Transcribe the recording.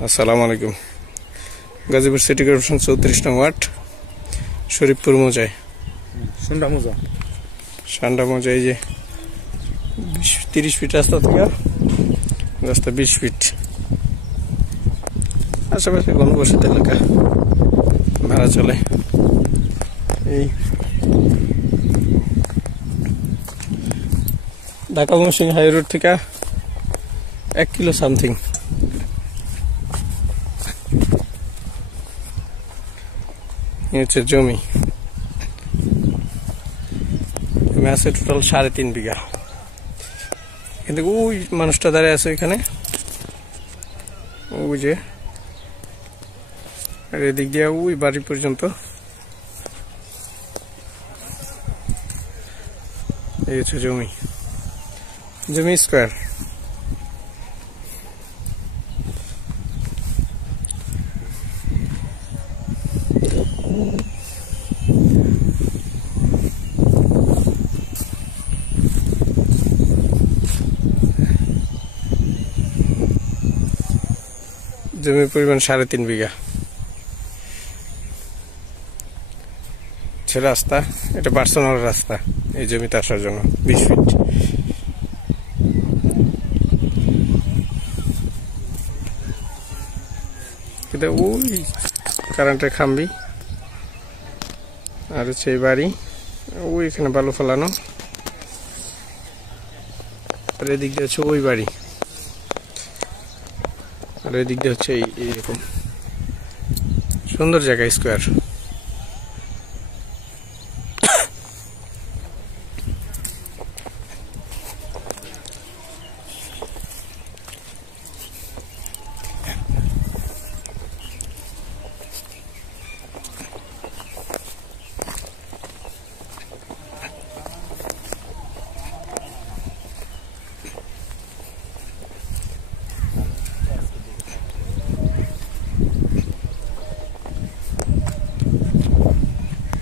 আসসালামু আলাইকুম। Gazipur city corporation 34 নং ওয়ার্ড শরীফপুর মৌজায় সান্ডা মৌজা। এই যে 30 ফিট রাস্তা থেকে রাস্তা 20 ফিট। আশেপাশে ঘনবসতি এলাকা, ভাড়া চলে। এই ঢাকা ময়মনসিংহ হাই রোড থেকে 1 কিলো সামথিং। হচ্ছে জমি আছে টোটাল 3.5 বিঘা। কিন্তু ওই মানুষটা দাঁড়িয়ে আছে এখানে, ওই যে এদিক দিয়ে ওই বাড়ি পর্যন্ত। এই হচ্ছে জমি স্কোয়ার। জমির পরিমাণ 3.5 বিঘা। রাস্তা, এটা পার্সোনাল রাস্তা এই জমিতে আসার জন্য 20 ফিট। এটা ওই কারেন্টের খাম্বি, আর হচ্ছে এই বাড়ি, ওই এখানে বালু ফেলানো, আর এদিক দিয়ে হচ্ছে ওই বাড়ি, আর এদিক দিয়ে হচ্ছে এইরকম সুন্দর জায়গা স্কোয়ার।